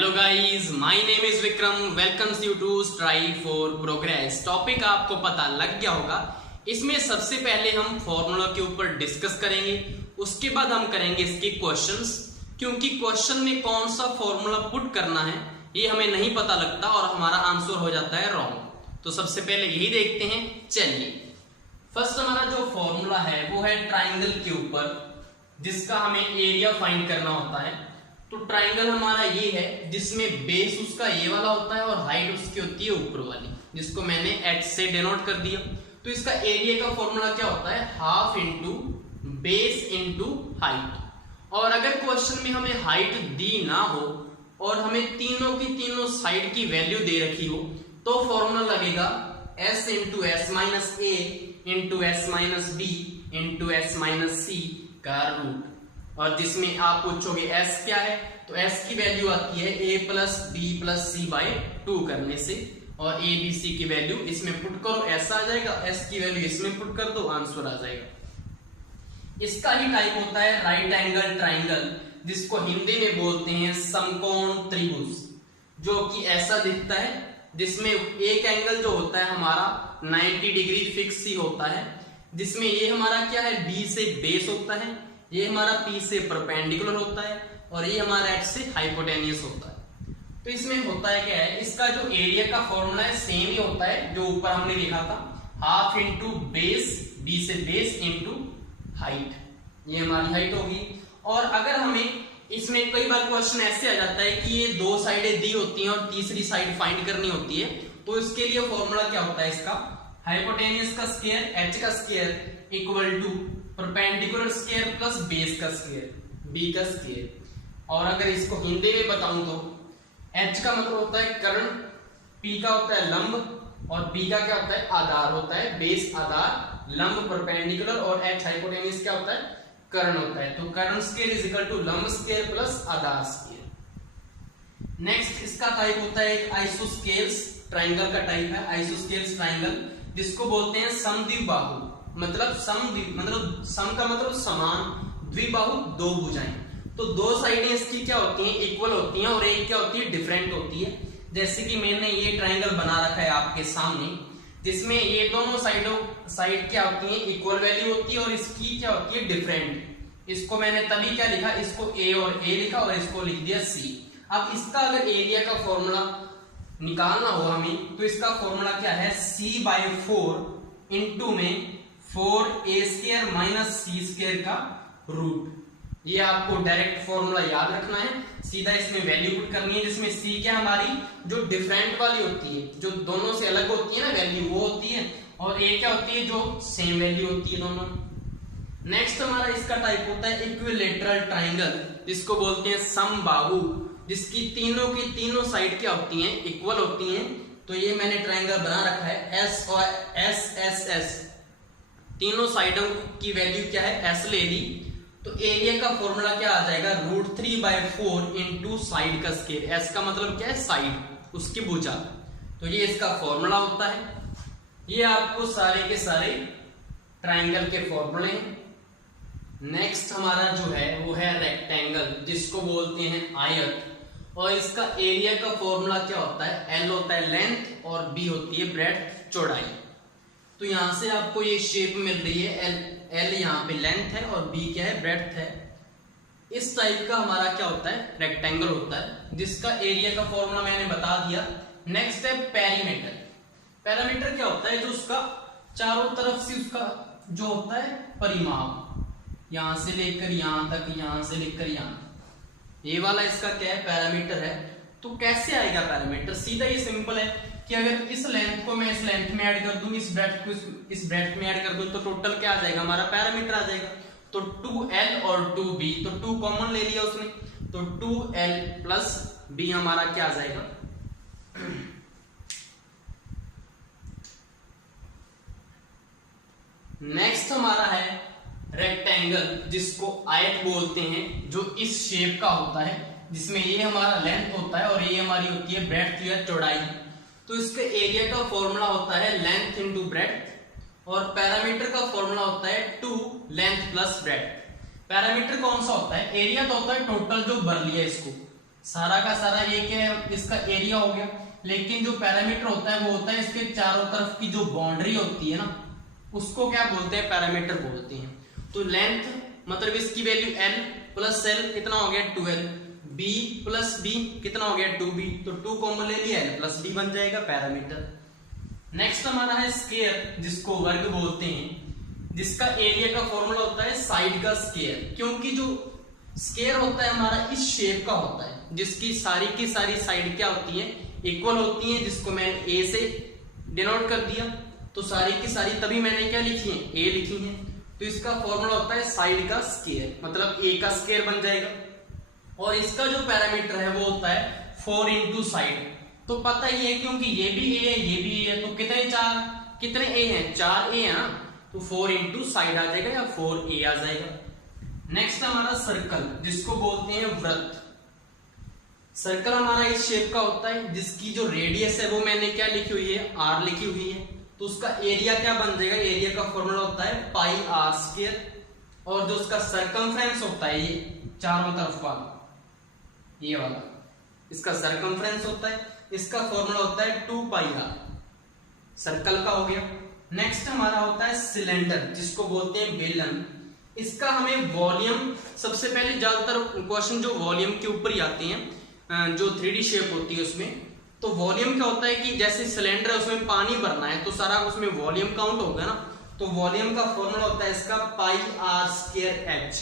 Hello guys, my name is Vikram. Welcomes you to strive for progress. Topic आपको पता लग गया होगा। इसमें सबसे पहले हम फॉर्मूला के ऊपर डिस्कस करेंगे, उसके बाद हम करेंगे इसके क्वेश्चंस, क्योंकि क्वेश्चन में कौन सा फॉर्मूला पुट करना है ये हमें नहीं पता लगता और हमारा आंसर हो जाता है रॉन्ग। तो सबसे पहले यही देखते हैं। चलिए, फर्स्ट हमारा जो फॉर्मूला है वो है ट्राइंगल के ऊपर, जिसका हमें एरिया फाइंड करना होता है। तो ट्राइंगल हमारा ये है जिसमें बेस उसका ये वाला होता है और हाइट उसकी होती है ऊपर वाली, जिसको मैंने एच से डिनोट कर दिया। तो इसका एरिया का फॉर्मूला क्या होता है? Half into base into height. और अगर क्वेश्चन में हमें हाइट दी ना हो और हमें तीनों की तीनों साइड की वैल्यू दे रखी हो तो फॉर्मूला लगेगा s into s minus a into s minus b into s minus c का रूट। और जिसमें आप पूछोगे s क्या है, तो s की वैल्यू आती है a plus B plus C by 2 करने से, और a b c की वैल्यू इसमें पुट करो s आ जाएगा, s की वैल्यू इसमें पुट कर दो आंसर आ जाएगा। इसका ही टाइप होता है राइट एंगल ट्राइंगल, जिसको हिंदी में बोलते हैं समकोण त्रिभुज, जो कि ऐसा दिखता है, जिसमें एक एंगल जो होता है हमारा 90 डिग्री फिक्स ही होता है, जिसमें ये हमारा क्या है b से बेस होता है, ये हमारा P से परपेंडिकुलर होता है और ये हमारा H से हाइपोटेनियस होता है। तो इसमें होता है क्या है, इसका जो एरिया का फॉर्मूला है सेम ही होता है जो ऊपर हमने लिखा था, हाफ इंटू बेस, B से बेस इंटू हाइट, ये हमारी हाइट होगी। और अगर हमें इसमें कई बार क्वेश्चन ऐसे आ जाता है कि ये दो साइडें दी होती हैं और तीसरी साइड फाइंड करनी होती है, तो इसके लिए फॉर्मूला क्या होता है इसका? हाइपोटेनियस का स्क्वायर H का square equal to perpendicular square plus base का स्क्वायर b का स्क्वायर। और अगर इसको हिंदी में बताऊं तो h का मतलब होता है कर्ण, p का होता है लंब और b का क्या होता है? आधार होता है। बेस आधार, लंब परपेंडिकुलर और h हाइपोटेनियस क्या होता है? कर्ण होता है। तो कर्ण स्क्वायर इज इक्वल टू लंब स्क्वायर प्लस आधार स्क्वायर। नेक्स्ट इसका टाइप होता है एक आइसोस्केल्स ट्राइंगल का टाइप है, आइसोस्केल्स ट्राइंगल, जिसको बोलते हैं समद्विबाहु। मतलब सम का मतलब समान, द्विबाहु दो भुजाएं। तो दो साइडें इसकी क्या होती हैं? इक्वल होती हैं, और एक क्या होती है? डिफरेंट होती है। जैसे कि मैंने ये ट्राइंगल बना रखा है आपके सामने, जिसमें ये दोनों साइड क्या होती है? इक्वल वैल्यू होती है और इसकी क्या होती है? डिफरेंट। इसको मैंने तभी क्या लिखा, इसको a और a लिखा और इसको लिख दिया c। अब इसका अगर एरिया का फॉर्मूला निकालना हो हमें, तो इसका फॉर्मूला क्या है? c बाई 4 इंटू में 4a² माइनस c² का रूट। ये आपको डायरेक्ट फॉर्मूला याद रखना है, सीधा इसमें वैल्यू पुट करनी है, जिसमें c क्या हमारी जो डिफरेंट वाली होती है, जो दोनों से अलग होती है ना वैल्यू, वो होती है, और a क्या होती है? जो सेम वैल्यू होती है दोनों। नेक्स्ट हमारा इसका टाइप होता है इक्विलेटरल ट्राइंगल, जिसको बोलते हैं समबाहु, जिसकी तीनों की तीनों साइड क्या होती हैं? इक्वल होती हैं। तो ये मैंने ट्राइंगल बना रखा है s और s, तीनों साइडों की वैल्यू क्या है? s ले ली। तो एरिया का फॉर्मूला क्या आ जाएगा? √3/4 इंटू साइड का स्क्वायर। s का मतलब क्या है? साइड, उसकी भुजा। तो ये इसका फॉर्मूला होता है। ये आपको सारे के सारे ट्राइंगल के फॉर्मूले हैं। नेक्स्ट हमारा जो है वो है रेक्टेंगल, जिसको बोलते हैं आयत, और इसका एरिया का फॉर्मूला क्या होता है? l होता है लेंथ और b होती है ब्रेड्थ, चौड़ाई। तो यहां से आपको ये शेप मिल रही है, l यहाँ पे लेंथ है और b क्या है? ब्रेड्थ है। इस टाइप का हमारा क्या होता है? रेक्टेंगल होता है, जिसका एरिया का फॉर्मूला मैंने बता दिया। नेक्स्ट है पेरीमीटर। पेरीमीटर क्या होता है? जो उसका चारों तरफ से उसका जो होता है परिमाप, यहां से लेकर यहां तक, यहां से लेकर यहां, ये वाला इसका क्या है? पैरामीटर है। तो कैसे आएगा पैरामीटर? सीधा ये सिंपल है कि अगर इस लेंथ को मैं इस लेंथ में ऐड कर दूं, इस ब्रेड्थ को इस ब्रेड्थ में ऐड कर दूं, तो टोटल क्या आ जाएगा? हमारा पैरामीटर आ जाएगा। तो 2l और 2b, तो 2 कॉमन ले लिया उसने, तो 2l प्लस b हमारा क्या आ जाएगा? नेक्स्ट हमारा है रेक्टेंगल, जिसको आयत बोलते हैं, जो इस शेप का होता है, जिसमें ये हमारा लेंथ होता है और ये हमारी होती है ब्रेड्थ या चौड़ाई। तो इसके एरिया का फॉर्मूला होता है लेंथ इंटू ब्रेड्थ, और पैरामीटर का फॉर्मूला होता है 2 लेंथ प्लस ब्रेड्थ। पैरामीटर कौन सा होता है? एरिया तो होता है टोटल जो भर लिया इसको, सारा का सारा ये क्या है, इसका एरिया हो गया। लेकिन जो पैरामीटर होता है वो होता है इसके चारों तरफ की जो बाउंड्री होती है ना, उसको क्या बोलते हैं, पैरामीटर बोलते हैं। तो लेंथ मतलब इसकी वैल्यू l प्लस l कितना हो गया 2l, b प्लस b कितना हो गया 2b, तो 2 कॉमन ले लिया, l प्लस b बन जाएगा पैरामीटर। नेक्स्ट हमारा है स्क्वायर, जिसको वर्ग बोलते हैं, जिसका एरिया का फॉर्मूला होता है साइड का स्क्वायर। क्योंकि जो स्क्वायर होता है हमारा इस शेप का होता है, जिसकी सारी की सारी साइड क्या होती है, इक्वल होती है, जिसको मैंने a से डिनोट कर दिया। तो सारी की सारी तभी मैंने क्या लिखी है, a लिखी है। तो इसका फॉर्मूला होता है साइड का स्क्वायर, मतलब a का स्क्वायर बन जाएगा। और इसका जो पैरामीटर है वो होता है 4 इंटू साइड। तो पता ही है क्योंकि ये भी a है ये भी a है, तो कितने a हैं, 4 a है ना, तो 4 इंटू साइड आ जाएगा या 4a आ जाएगा। नेक्स्ट हमारा सर्कल, जिसको बोलते हैं वृत्त। सर्कल हमारा इस शेप का होता है, जिसकी जो रेडियस है वो मैंने क्या लिखी हुई है, r लिखी हुई है। तो उसका एरिया क्या बन जाएगा, एरिया का फॉर्मूला होता है पाई r स्क्वायर। और जो उसका सरकमफ्रेंस होता है, ये चारों तरफ वाला ये वाला, इसका सरकमफ्रेंस होता है, इसका फॉर्मूला होता है 2 पाई r, सर्कल का हो गया। नेक्स्ट हमारा होता है सिलेंडर, जिसको बोलते हैं बेलन। इसका हमें वॉल्यूम, सबसे पहले ज्यादातर क्वेश्चन जो वॉल्यूम के ऊपर ही आते हैं, जो 3D शेप होती है उसमें। तो वॉल्यूम क्या होता है कि जैसे सिलेंडर है उसमें पानी भरना है, तो सारा उसमें वॉल्यूम काउंट होगा ना। तो वॉल्यूम का फॉर्मूला होता है इसका पाई r स्क्वायर h।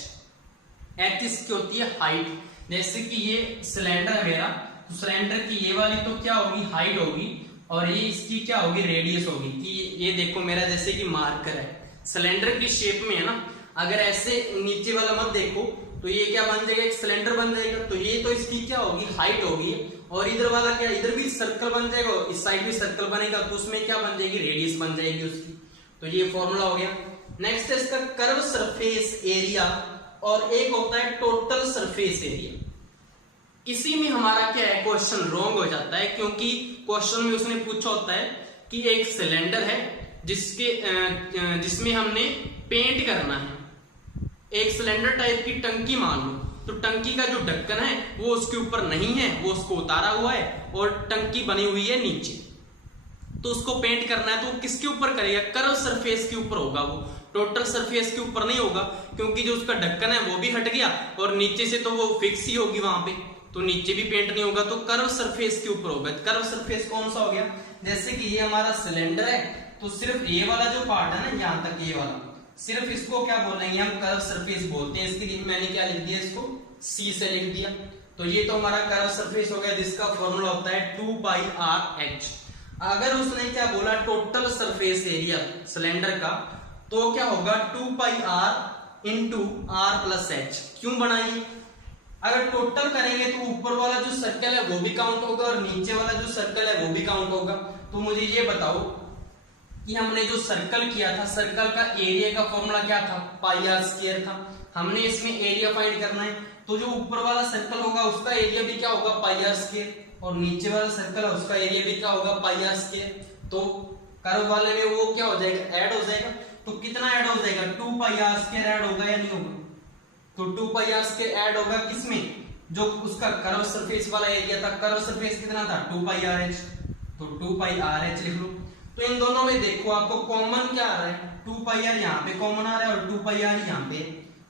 h इसकी होती है हाइट। जैसे कि ये सिलेंडर है मेरा, तो सिलेंडर की ये वाली तो क्या होगी, हाइट होगी, और ये इसकी क्या होगी, रेडियस होगी। कि ये देखो मेरा जैसे कि मार्कर है, सिलेंडर की शेप में है ना। अगर ऐसे नीचे वाला मत देखो तो ये क्या बन जाएगा, एक सिलेंडर बन जाएगा। तो ये तो इसकी क्या होगी, हाइट होगी। और इधर वाला क्या, इधर भी सर्कल बन जाएगा, इस साइड भी सर्कल बनेगा, तो उसमें क्या बन जाएगी, रेडियस बन जाएगी उसकी। तो ये फॉर्मूला हो गया। नेक्स्ट है इसका कर्व सरफेस एरिया, और एक होता है टोटल सरफेस एरिया। इसी में हमारा क्या है, क्वेश्चन रॉन्ग हो जाता है, क्योंकि क्वेश्चन में उसने पूछा होता है कि एक सिलेंडर है जिसमें हमने पेंट करना है। एक सिलेंडर टाइप की टंकी मान लो, तो टंकी का जो ढक्कन है वो उसके ऊपर नहीं है, वो उसको उतारा हुआ है, और टंकी बनी हुई है नीचे। तो उसको पेंट करना है, तो किसके ऊपर करेगा, कर्व सरफेस के ऊपर होगा वो, टोटल सरफेस के ऊपर नहीं होगा। क्योंकि जो उसका ढक्कन है वो भी हट गया, और नीचे से तो वो फिक्स ही होगी वहां पे, तो नीचे भी पेंट नहीं होगा, तो कर्व सरफेस के ऊपर होगा। कर्व सरफेस कौन सा हो गया, जैसे कि ये हमारा सिलेंडर है, तो सिर्फ ये वाला जो पार्ट है ना, यहाँ तक ये वाला, सिर्फ इसको क्या बोलेंगे हम, कर्व सरफेस बोलते हैं। इसके लिए मैंने क्या लिख दिया, इसको C से लिख दिया। तो ये तो हमारा कर्व सरफेस हो गया, जिसका फॉर्मूला होता है 2 पाई r h। अगर उसने क्या बोला, टोटल सरफेस एरिया सिलेंडर का, तो क्या होगा 2 पाई r into r plus h। क्यों बनाइए, अगर टोटल करेंगे तो ऊपर वाला जो सर्कल है वो भी काउंट होगा, और नीचे वाला जो सर्कल है वो भी काउंट होगा। तो मुझे ये बताओ कि हमने जो सर्कल किया था, सर्कल का एरिया का फॉर्मूला क्या था, पाई r स्क्वायर था। हमने इसमें एरिया फाइंड करना है, तो जो ऊपर वाला सर्कल होगा उसका एरिया भी क्या होगा, पाई r स्क्वायर, और नीचे वाला सर्कल है उसका एरिया भी क्या होगा, पाई r स्क्वायर। तो कर्व वाले में वो क्या हो जाएगा, ऐड हो जाएगा। तो कितना ऐड हो जाएगा, 2 पाई r स्क्वायर ऐड होगा या नहीं होगा, तो 2 पाई r स्क्वायर ऐड होगा किसमें, जो उसका कर्व सरफेस वाला एरिया था। कर्व सरफेस कितना था, 2 पाई r h, तो 2 पाई r h लिख लो। तो इन दोनों में देखो आपको कॉमन क्या आ रहा है, 2 पाई r यहाँ पे कॉमन आ रहा है, और 2 पाई r यहाँ पे,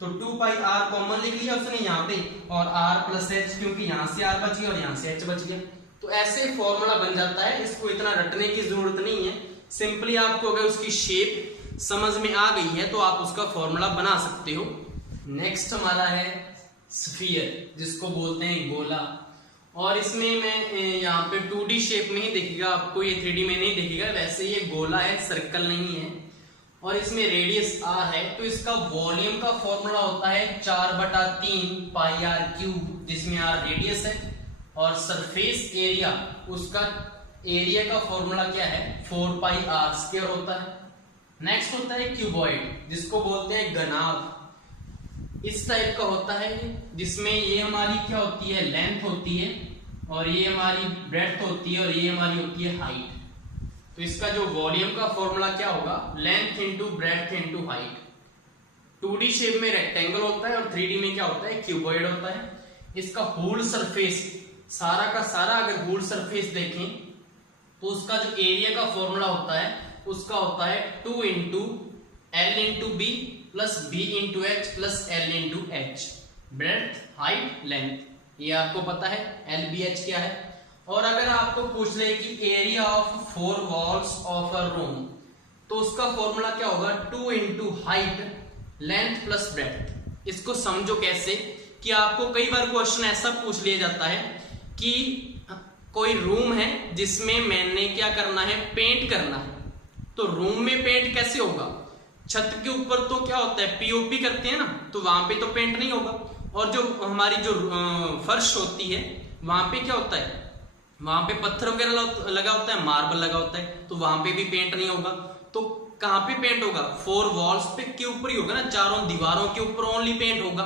तो 2 पाई r कॉमन लिख लिया उसने यहाँ पे, और r प्लस h, क्योंकि यहाँ से r बच गया और यहाँ से h बच गया। तो ऐसे फॉर्मूला बन जाता है, इसको इतना रटने की जरूरत नहीं है। सिंपली आपको अगर उसकी शेप समझ में आ गई है तो आप उसका फॉर्मूला बना सकते हो। नेक्स्ट हमारा है स्फीयर, जिसको बोलते हैं गोला। और इसमें मैं यहाँ पे 2D शेप में ही दिखेगा आपको, ये 3D में नहीं दिखेगा। वैसे ये गोला है, सर्कल नहीं है, और इसमें रेडियस r है। तो इसका वॉल्यूम का फॉर्मूला होता है 4/3 पाई r क्यूब, जिसमें r रेडियस है, और सरफेस एरिया, उसका एरिया का फॉर्मूला क्या है, 4 पाई r स्क्वायर होता है। नेक्स्ट होता है क्यूबॉइड, जिसको बोलते हैं घनाभ। इस टाइप का होता है, जिसमें ये हमारी क्या होती है, लेंथ होती है, और ये हमारी ब्रेड्थ होती है, और ये हमारी होती है हाइट। तो इसका जो वॉल्यूम का फॉर्मूला क्या होगा, length into breadth into height. 2D shape में रेक्टेंगल होता है, और 3D में क्या होता है, क्यूबॉइड होता है। इसका होल सरफेस, सारा का सारा अगर होल सरफेस देखें तो उसका जो एरिया का फॉर्मूला होता है उसका होता है 2 into L into B plus B into H plus L into H, breadth height length, ये आपको पता है एल बी एच क्या है। और अगर आपको पूछ ले कि area of 4 walls of a room, तो उसका फॉर्मूला क्या होगा 2 into height length plus breadth. इसको समझो कैसे कि आपको कई बार क्वेश्चन ऐसा पूछ लिया जाता है कि कोई रूम है जिसमें मैंने क्या करना है, पेंट करना है, तो रूम में पेंट कैसे होगा, छत के ऊपर तो क्या होता है पीओपी करते हैं ना, तो वहां पे तो पेंट नहीं होगा, और जो हमारी जो फर्श होती है वहां पे क्या होता है, वहां पे पत्थर वगैरह लगा होता है, मार्बल लगा होता है, तो वहां पे भी पेंट नहीं होगा। तो कहां पे पेंट होगा, 4 वॉल्स पे के ऊपर ही होगा ना, चारों दीवारों के ऊपर ओनली पेंट होगा।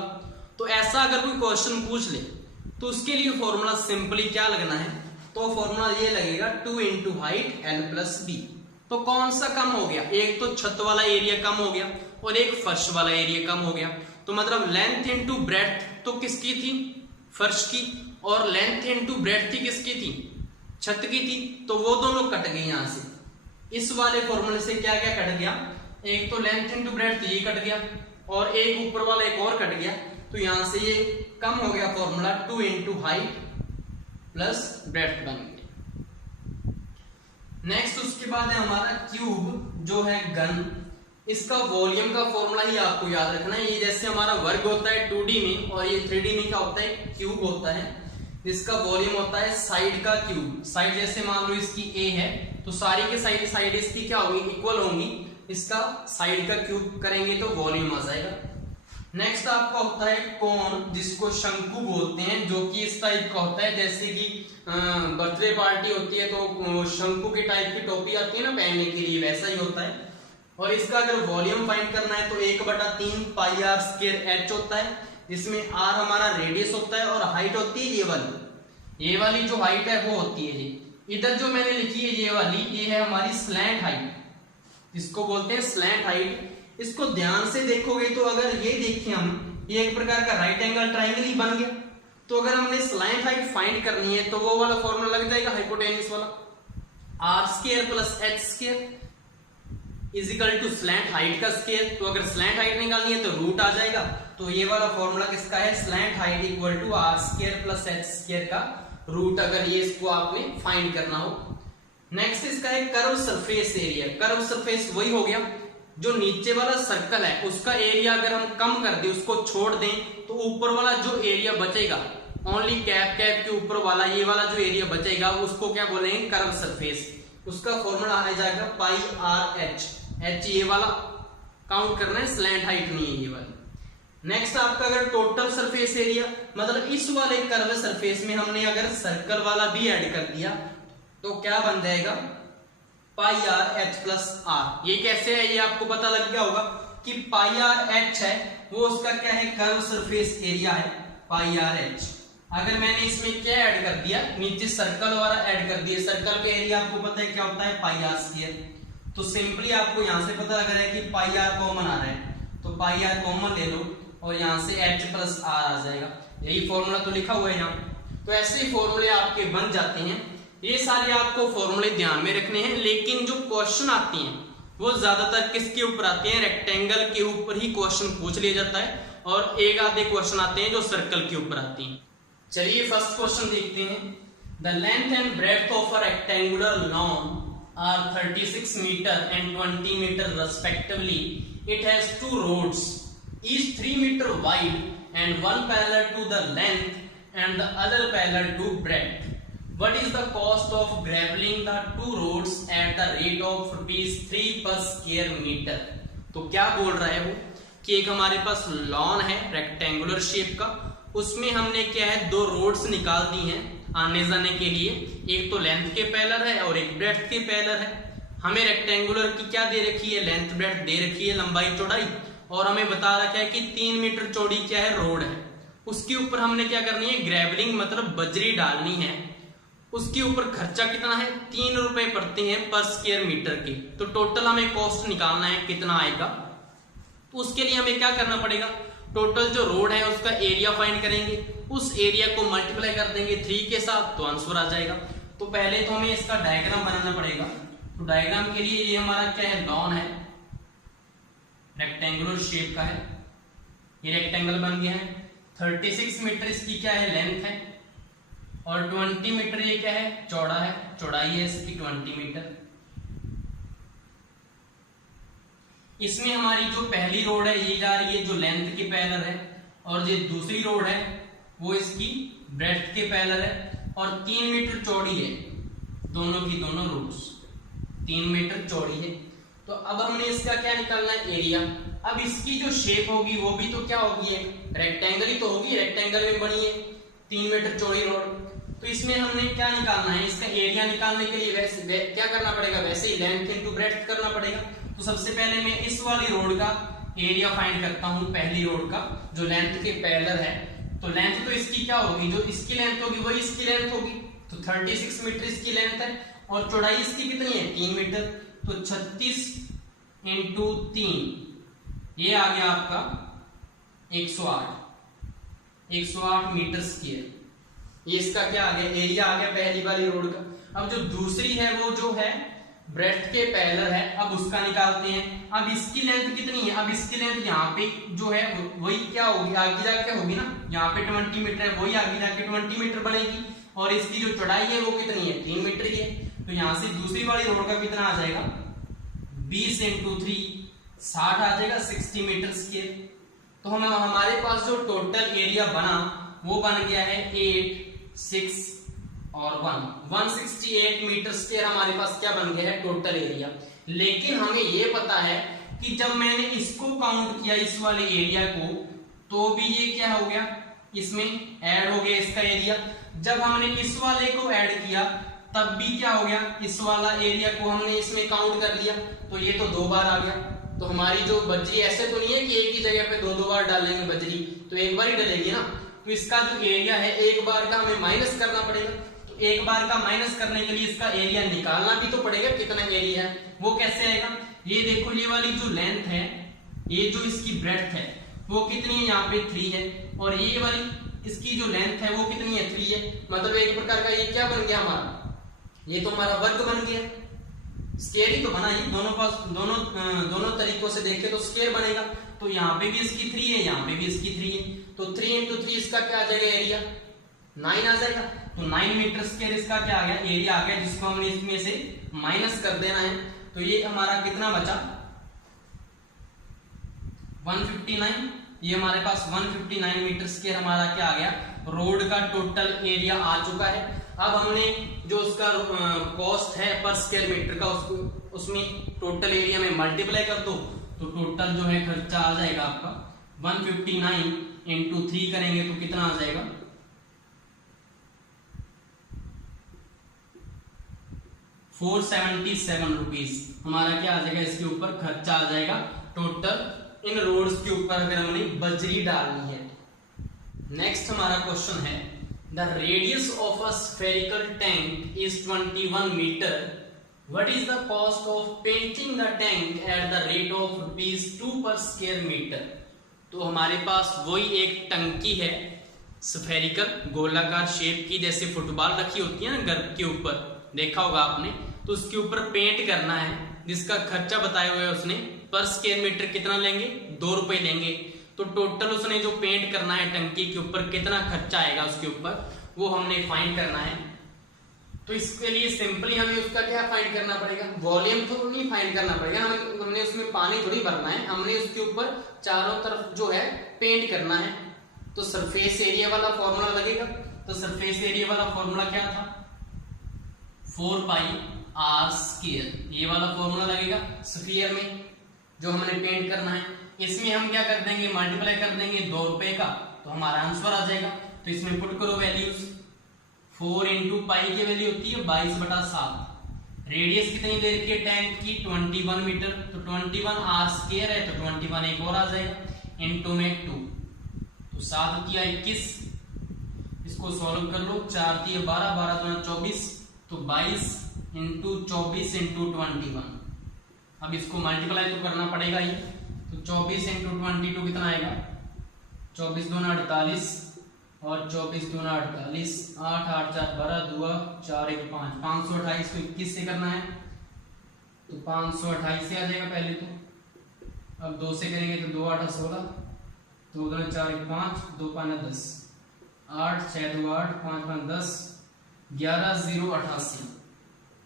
तो ऐसा अगर कोई क्वेश्चन पूछ ले तो उसके लिए फॉर्मूला सिंपली क्या लगना है, तो फॉर्मूला ये लगेगा 2 into height L plus B. तो कौन सा कम हो गया, एक तो छत वाला एरिया कम हो गया और एक फर्श वाला एरिया कम हो गया। तो मतलब लेंथ इंटू ब्रेड्थ तो किसकी थी, फर्श की, और लेंथ इंटू ब्रेड्थ थी किसकी थी, छत की थी, तो वो दोनों कट गए यहां से। इस वाले फॉर्मूले से क्या क्या कट गया, एक तो लेंथ इंटू ब्रेड्थ ये कट गया और एक ऊपर वाला एक और कट गया, तो यहां से ये कम हो गया formula 2 into height plus breadth बन गया। नेक्स्ट उसके बाद है हमारा क्यूब जो है घन, इसका वॉल्यूम का फॉर्मूला ही आपको याद रखना है। ये जैसे हमारा वर्ग होता है 2D में और ये 3D में क्या होता है क्यूब होता है, जिसका वॉल्यूम होता है साइड का क्यूब। साइड जैसे मान लो इसकी A है तो सारी के साइड इसकी क्या होगी, इक्वल होंगी, इसका साइड का क्यूब करेंगे तो वॉल्यूम आ जाएगा। नेक्स्ट आपका होता है कोण, जिसको शंकु बोलते हैं, जो कि इस टाइप का होता है, जैसे कि बर्थडे पार्टी होती है तो शंकु के टाइप की टोपी आती है ना पहनने के लिए, वैसा ही होता है। और इसका अगर वॉल्यूम फाइंड करना है तो 1/3 पाई आर स्क्वायर एच होता है, जिसमें आर हमारा रेडियस होता है और हाइट होती है ये वाली जो हाइट है वो होती है ये। इधर जो मैंने लिखी है ये वाली, ये है हमारी स्लैंट हाइट, जिसको बोलते हैं स्लैंट हाइट। इसको ध्यान से देखोगे तो अगर ये देखें हम, ये एक प्रकार का राइट एंगल ट्राइंगल ही बन गया। तो अगर हमने स्लैंट हाइट फाइंड करनी है तो वो वाला फॉर्मूला लग जाएगा हाइपोटेन्यूज वाला, R square plus H square is equal to slant height का स्क्वायर। तो अगर स्लैंट हाइट निकालनी है तो रूट आ जाएगा, तो ये वाला फॉर्मूला किसका है, slant height equal to R square plus H square का रूट, अगर ये इसको आपने फाइंड करना हो। नेक्स्ट इसका है curve surface area. Curve surface वही हो गया जो नीचे वाला सर्कल है उसका एरिया अगर हम कम कर दें, उसको छोड़ दें, तो ऊपर वाला जो एरिया बचेगा, ओनली कैप के ऊपर वाला ये वाला जो एरिया बचेगा उसको क्या बोलेंगे, कर्व सरफेस। उसका फॉर्मूला आ जाएगा पाई आर एच, एच ये वाला काउंट करना है, स्लैंट हाइट नहीं है ये वाली। नेक्स्ट आपका अगर टोटल सरफेस एरिया, मतलब इस वाले कर्व सरफेस में हमने अगर सर्कल वाला भी ऐड कर दिया तो क्या बन जाएगा, पाई आर एच प्लस आर। ये कैसे है, ये आपको पता लग गया होगा कि पाई आर एच है वो उसका क्या है, कर्व सरफेस एरिया है पाई आर एच। अगर मैंने इसमें क्या ऐड कर दिया, नीचे सर्कल वाला ऐड कर दिया, सर्कल का एरिया आपको पता है क्या होता है, पाई आर स्क्वायर। तो सिंपली आपको यहां से पता लग रहा है कि पाई आर कॉमन आ रहा है, तो पाई आर कॉमन ले लो और यहां से एच प्लस आर आ जाएगा। यही फॉर्मूला तो लिखा हुआ है यहाँ। तो ऐसे ही फॉर्मूले आपके बन जाते हैं। ये सारे आपको फॉर्मूले ध्यान में रखने हैं, लेकिन जो क्वेश्चन आते हैं वो ज्यादातर किसके ऊपर आते हैं, रेक्टेंगल के ऊपर ही क्वेश्चन पूछ लिया जाता है, और एक आधे क्वेश्चन आते हैं जो सर्कल के ऊपर आते हैं। चलिए फर्स्ट क्वेश्चन देखते हैं। The length and breadth of a rectangular lawn are 36 metre and 20 metre respectively. It has 2 roads, each 3 meter wide and one parallel to the length and the other parallel to breadth. What is the cost of graveling the 2 roads at the rate of ₹3 per square meter? तो क्या बोल रहा है वो कि एक हमारे पास lawn है रेक्टेंगुलर शेप का, उसमें हमने क्या है 2 रोड्स निकाल दी हैं आने जाने के लिए, एक तो लेंथ के पैरेलल है और एक ब्रेड्थ के पैरेलल है। हमें रेक्टेंगुलर की क्या दे रखी है, लेंथ ब्रेड्थ दे रखी है, लंबाई चौड़ाई, और हमें बता रखा है कि 3 मीटर चौड़ी क्या है, रोड है। उसके ऊपर हमने क्या करनी है, ग्रेवलिंग मतलब बजरी डालनी है। उसके ऊपर खर्चा कितना है, 3 रुपए पड़ते हैं पर स्क्वायर मीटर के। तो टोटल हमें कॉस्ट निकालना है कितना आएगा, तो उसके लिए हमें क्या करना पड़ेगा, टोटल जो रोड है उसका एरिया फाइंड करेंगे, उस एरिया को मल्टीप्लाई कर देंगे 3 के साथ तो आंसर आ जाएगा। तो पहले तो हमें इसका डायग्राम बनाना पड़ेगा। तो डायग्राम के लिए ये हमारा क्या है, लॉन है, रेक्टेंगुलर शेप का है, ये रेक्टेंगल बन गया है। 36 मीटर इसकी क्या है, लेंथ है, और 20 मीटर ये क्या है, चौड़ा है, चौड़ाई है इसकी 20 मीटर। इसमें हमारी जो पहली रोड है ये जा रही है जो लेंथ के पैरेलल है, और जो दूसरी रोड है वो इसकी ब्रेड्थ के पैरेलल है, और 3 मीटर चौड़ी है, दोनों की दोनों रोड्स 3 मीटर चौड़ी है। तो अब हमने इसका क्या निकालना है, एरिया। अब इसकी जो शेप होगी वो भी तो क्या होगी, रेक्टेंगल ही तो होगी, रेक्टेंगल में बनी है 3 मीटर चौड़ी रोड। तो इसमें हमने क्या निकालना है, इसका एरिया निकालने के लिए वैसे क्या करना पड़ेगा, वैसे ही लेंथ इनटू ब्रेड्थ करना पड़ेगा। तो सबसे पहले मैं इस वाली रोड का एरिया फाइंड करता हूं, पहली रोड का जो लेंथ के पैरेलल है। तो लेंथ तो इसकी क्या होगी, जो इसकी लेंथ होगी वही इसकी लेंथ होगी। तो 36 मीटर इसकी लेंथ है, और चौड़ाई इसकी कितनी है, 3 मीटर। तो 36 इंटू 3 ये आ गया आपका 108 मीटर स्क्वायर। ये इसका क्या आ गया, एरिया आ गया पहली वाली रोड का। अब जो दूसरी है वो जो है ब्रेड्थ के पैरेलल है, अब उसका निकालते हैं। अब इसकी लेंथ कितनी है, अब इसकी लेंथ यहाँ पे जो है वही क्या होगी, आगे जाके होगी ना, यहाँ पे 20 मीटर है, वही आगे जाके 20 मीटर बनेगी, और इसकी जो चौड़ाई है वो कितनी है, 3 मीटर की है। तो यहाँ से दूसरी वाली रोड का कितना आ जाएगा, 20 इंटू 3 60 आ जाएगा, 60 मीटर स्क्वायर। तो हमारे पास जो टोटल एरिया बना वो बन गया है 8, 6 और 168 मीटर स्क्वायर हमारे पास क्या बन गया है, टोटल एरिया। लेकिन हमें ये पता है कि जब मैंने इसको काउंट किया, इस वाले एरिया को, तो भी ये क्या हो गया, इसमें ऐड हो गया इसका एरिया। जब हमने इस वाले को ऐड किया तब भी क्या हो गया, इस वाला एरिया को हमने इसमें काउंट कर लिया, तो ये तो 2 बार आ गया। तो हमारी जो बजरी, ऐसे तो नहीं है कि एक ही जगह पे 2 बार डालेंगे बजरी, तो एक बार ही डलेगी ना। तो इसका जो एरिया है एक बार का हमें माइनस करना पड़ेगा। तो एक बार का माइनस करने के लिए इसका एरिया निकालना भी तो पड़ेगा, कितना एरिया है वो कैसे आएगा। ये देखो, ये वाली जो लेंथ है, ये जो इसकी ब्रेड्थ है वो कितनी है, यहाँ पे 3 है, और ये वाली इसकी जो लेंथ है वो कितनी है, 3 है। मतलब एक प्रकार का ये क्या बन गया हमारा, ये तो हमारा वर्ग बन गया, स्क्वायर ही तो बना। ये दोनों तरीकों से देखे तो स्क्वायर बनेगा। तो यहाँ पे भी इसकी 3 है, यहाँ पे भी इसकी 3 है, तो 3 इंटू 3 इसका क्या आ जाएगा, एरिया 9 आ जाएगा। तो 9 मीटर स्क्वायर इसका क्या आ गया, एरिया आ गया, जिसको हमने इसमें से माइनस कर देना है। तो ये हमारा कितना बचा, 159। ये हमारे पास 159 मीटर स्क्वायर हमारा क्या आ गया, रोड का टोटल एरिया आ चुका है। अब हमने जो उसका कॉस्ट है पर स्क्वायर मीटर का, उसको उसमें टोटल एरिया में मल्टीप्लाई कर दो, तो टोटल जो है खर्चा आ जाएगा आपका 159 इंटू 3 करेंगे तो कितना आ जाएगा, 477 रुपीज हमारा क्या आ जाएगा, इसके ऊपर खर्चा आ जाएगा टोटल इन रोड्स के ऊपर अगर हमने बजरी डालनी है। नेक्स्ट हमारा क्वेश्चन है, the radius of a spherical tank is 21 metre, what is the cost of painting the tank at the rate of ₹2 per square metre. तो हमारे पास वही एक टंकी है स्फेरिकल गोलाकार शेप की, जैसे फुटबॉल रखी होती है ना घर के ऊपर, देखा होगा आपने। तो उसके ऊपर पेंट करना है, जिसका खर्चा बताया हुआ है उसने, पर स्क्वायर मीटर कितना लेंगे, 2 रुपए लेंगे। तो टोटल उसने जो पेंट करना है टंकी के ऊपर कितना खर्चा आएगा उसके ऊपर, वो हमने फाइंड करना है। तो इसके लिए सिंपली हमें उसका क्या फाइंड करना पड़ेगा, वॉल्यूम तो नहीं फाइंड करना पड़ेगा, हमने उसमें पानी थोड़ी भरना है, हमने उसके ऊपर चारों तरफ जो है पेंट करना है। तो सरफेस एरिया वाला फॉर्मूला लगेगा। तो सरफेस एरिया वाला फॉर्मूला क्या था, 4πr², ये वाला फॉर्मूला लगेगा स्फीयर में जो हमने पेंट करना है। इसमें हम क्या कर देंगे, मल्टीप्लाई कर देंगे 2 रुपए का, तो हमारा आंसर आ जाएगा। तो इसमें पुट करो वैल्यूज, 4 इंटू पाई की वैल्यू होती है 22/7। रेडियस कितनी दे रखी है टैंक की, 21 मीटर, तो 21r² है, तो 21 एक और आ जाएगा, इंटू में 2, तो 7 किया 21, इसको सॉल्व कर लो, 4 किया 12, 12 दूना 24, तो 22 इंटू 24 इंटू 21। अब इसको मल्टीप्लाई तो करना पड़ेगा ही, तो 24 इंटू 22 कितना आएगा, 24 दूना 48 और 24 दूना 48, 8 8 4 12, दुआ 4 1 5, 528 को 21 से करना है तो 528 से आ जाएगा पहले तो। अब 2 से करेंगे तो 2 8 16, 2 दूना 4 1 5, 2 5 10, 8 6 2 8, 5 5 10, 11 0 88,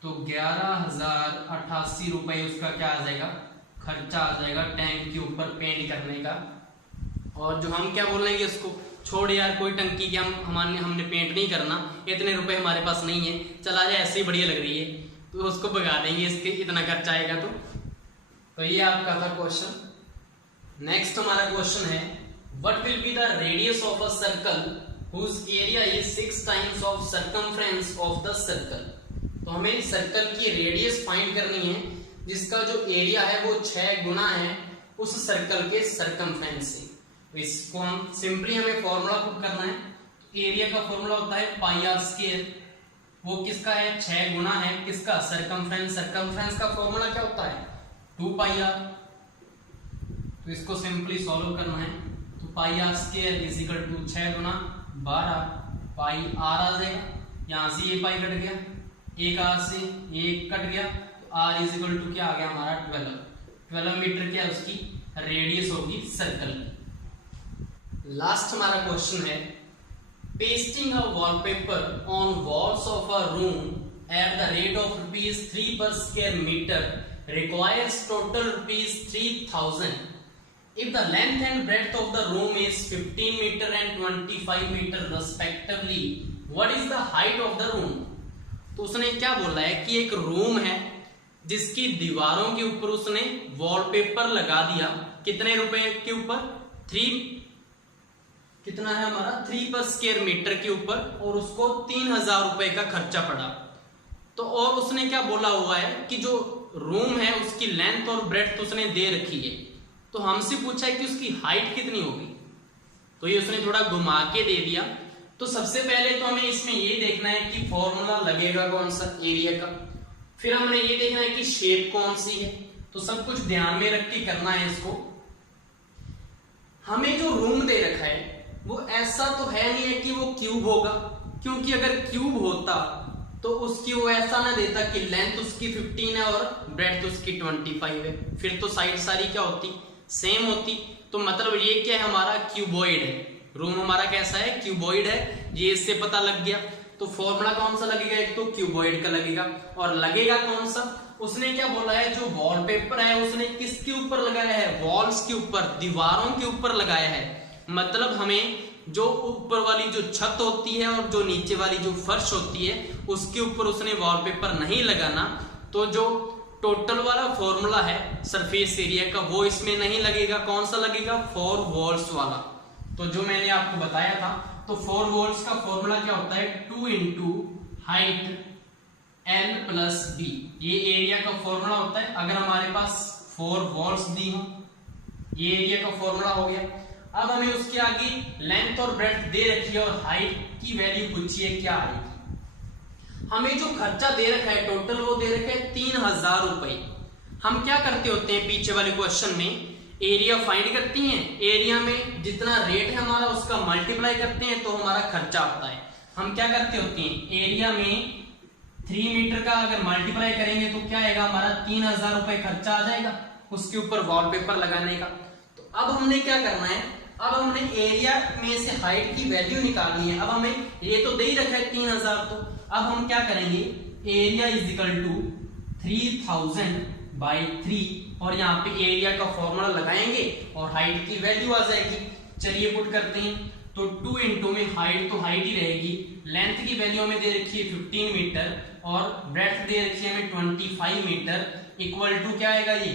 तो 11,088 रुपए उसका क्या आ जाएगा, खर्चा आ जाएगा टैंक के ऊपर पेंट करने का। और जो हम क्या बोल रहे हैं कि उसको छोड़ यार, कोई टंकी की हमने पेंट नहीं करना, इतने रुपए हमारे पास नहीं है, चला जाए ऐसे ही बढ़िया लग रही है, तो उसको भगा देंगे, इसके इतना खर्चा आएगा। तो ये आपका था क्वेश्चन। नेक्स्ट हमारा क्वेश्चन है, what will be the radius of a circle whose area is 6 times of circumference of the circle. तो हमें सर्कल की रेडियस फाइंड करनी है जिसका जो एरिया है वो 6 गुना है उस सर्कल के सर्कमफ्रेंस से। इसको हम सिंपली हमें फॉर्मूला पुट करना है। एरिया का फॉर्मूला होता है पाई आर स्क्वायर, वो किसका है, 6 गुना है किसका, सर्कमफ्रेंस। सर्कमफ्रेंस का फॉर्मूला क्या होता है, 2 पाई आर। तो इसको सिंपली सॉल्व करना है तो pi r square is equal to 6 गुना 12 पाई आर आ जाएगा, यहां से ये पाई कट गया, एक आर से एक कट गया, तो आर इज इक्वल टू क्या आ गया हमारा 12 मीटर, क्या उसकी रेडियस होगी सर्कल की। लास्ट हमारा क्वेश्चन है, pasting a wallpaper on walls of a room at the rate of ₹3 per square meter requires total ₹3,000 if the length and breadth of the room is 15 meter and 25 meter respectively. What is the height of the room? तो उसने क्या बोला है कि एक room है जिसकी दीवारों के ऊपर उसने वॉलपेपर लगा दिया, कितने रुपए के ऊपर, 3 कितना है हमारा 3 पर स्क्वायर मीटर के ऊपर, और उसको 3,000 रुपए का खर्चा पड़ा। तो और उसने क्या बोला हुआ है कि जो रूम है उसकी लेंथ और ब्रेड्थ उसने दे रखी है, तो हमसे पूछा है कि उसकी हाइट कितनी होगी, तो ये उसने थोड़ा घुमा के दे दिया। तो सबसे पहले तो हमें इसमें ये देखना है कि फॉर्मूला लगेगा कौन सा एरिया का, फिर हमने ये देखना है कि शेप कौन सी है, तो सब कुछ ध्यान में रख के करना है इसको। हमें जो रूम दे रखा है वो ऐसा तो है नहीं है कि वो क्यूब होगा, क्योंकि अगर क्यूब होता तो उसकी वो ऐसा ना देता कि लेंथ उसकी 15 है और ब्रेड्थ उसकी 25 है, फिर तो साइड सारी क्या होती, सेम होती। तो मतलब ये क्या है, हमारा क्यूबॉइड है, रूम हमारा कैसा है, क्यूबॉइड है, ये इससे पता लग गया। तो फॉर्मूला कौन सा लगेगा, एक तो क्यूबॉइड का लगेगा, और लगेगा कौन सा, उसने क्या बोला है, जो वॉलपेपर है उसने किसके ऊपर लगाया है, वॉल्स के ऊपर, दीवारों के ऊपर लगाया है। मतलब हमें जो ऊपर वाली जो छत होती है और जो नीचे वाली जो फर्श होती है उसके ऊपर उसने वॉलपेपर नहीं लगाना, तो जो टोटल वाला फॉर्मूला है सरफेस एरिया का वो इसमें नहीं लगेगा। कौन सा लगेगा, 4 वॉल्स वाला। तो जो मैंने आपको बताया था, तो 4 वॉल्स का फॉर्मूला क्या होता है, 2 into height L plus B, ये एरिया का फॉर्मूला होता है। अगर हमारे पास 4 वॉल्स दी हो, ये एरिया का फॉर्मूला हो गया। अब हमें उसके आगे लेंथ और ब्रेड्थ दे रखी है और हाइट की वैल्यू पूछी है क्या आएगी। हमें जो खर्चा दे रखा है टोटल वो दे रखा है 3,000 रुपए। हम क्या करते होते हैं पीछे वाले क्वेश्चन में, एरिया फाइंड करती हैं, एरिया में जितना रेट है हमारा उसका मल्टीप्लाई करते हैं तो हमारा खर्चा आता है। हम क्या करते होते हैं, एरिया में 3 मीटर का अगर मल्टीप्लाई करेंगे तो क्या आएगा, हमारा 3,000 रुपए खर्चा आ जाएगा उसके ऊपर वॉलपेपर लगाने का। तो अब हमने क्या करना है, अब हमने एरिया में से हाइट की वैल्यू निकालनी है। अब हमें ये तो दे ही रखा है 3,000, तो अब हम क्या करेंगे, एरिया इज इक्वल टू 3,000/3 और यहाँ पे एरिया का फॉर्मूला लगाएंगे और हाइट की वैल्यू आ जाएगी। चलिए पुट करते हैं, तो 2 इंटू में हाइट तो हाइट ही रहेगी, लेंथ की वैल्यू हमें दे रखी है 15 मीटर और ब्रेड्थ दे रखी है हमें 25 मीटर, इक्वल टू क्या आएगा, ये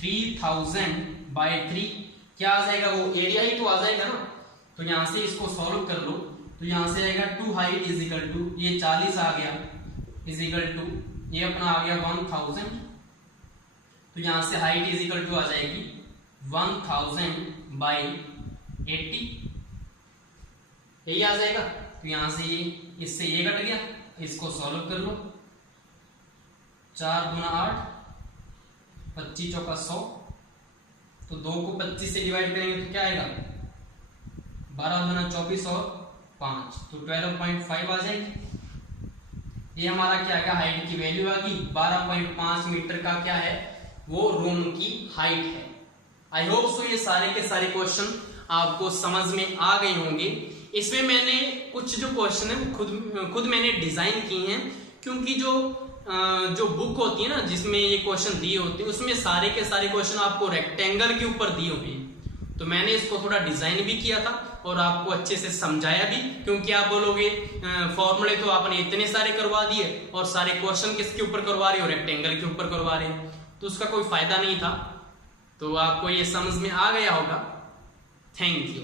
3,000/3 क्या आ जाएगा, वो एरिया ही तो आ जाएगा ना। तो यहां से इसको सॉल्व कर लो, तो यहां से आएगा 2 हाइट इज इक्वल टू, ये 40 आ गया, इज इक्वल टू ये अपना आ गया 1000, तो यहां से हाइट इज इक्वल टू आ जाएगी 1000/80, यही आ जाएगा। तो यहां से ये इससे ये कट गया, इसको सॉल्व कर लो, 4 दूना 8, 25 चौका 100, तो 2 को 25 से डिवाइड करेंगे तो क्या आएगा 12 दूना 24 और 5 तो 12.5 आ जाएगी। ये हमारा क्या है, हाइट की वैल्यू आ गई। 12.5 मीटर का क्या है, वो रूम की हाइट है। आई होप सो ये सारे के सारे क्वेश्चन आपको समझ में आ गए होंगे। इसमें मैंने कुछ जो क्वेश्चन है खुद मैंने डिजाइन किए हैं, क्योंकि जो बुक होती है ना जिसमें ये क्वेश्चन दिए होते हैं उसमें सारे के सारे क्वेश्चन आपको रेक्टेंगल के ऊपर दिए हुए हैं। तो मैंने इसको थोड़ा डिजाइन भी किया था और आपको अच्छे से समझाया भी, क्योंकि आप बोलोगे फॉर्मूले तो आपने इतने सारे करवा दिए और सारे क्वेश्चन किसके ऊपर करवा रहे हो, रेक्टेंगल के ऊपर करवा रहे हो, तो उसका कोई फायदा नहीं था। तो आपको ये समझ में आ गया होगा। Thank you.